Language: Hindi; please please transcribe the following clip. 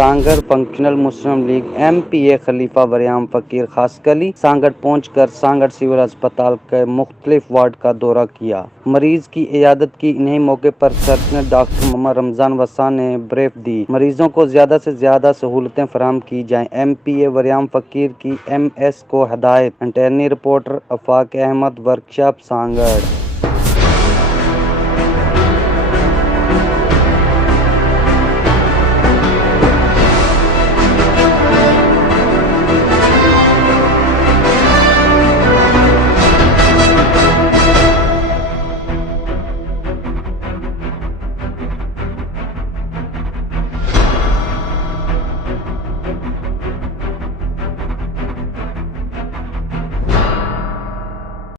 सांगड़ फंक्शनल मुस्लिम लीग MPA खलीफा बरियाम फ़कीर खासकली सांगड़ पहुंचकर सांगड़ सिविल अस्पताल के मुख्तलिफ वार्ड का दौरा किया। मरीज की इयादत की। इन्हीं मौके पर सर्जन डॉक्टर मोहम्मद रमजान वसा ने ब्रीफ दी, मरीजों को ज्यादा से ज्यादा सहूलतें फराहम की जाएं। MPA बरियाम फ़कीर की MS को हदायत। इंटरनी रिपोर्टर आफाक अहमद, वर्कशॉप सांगड़।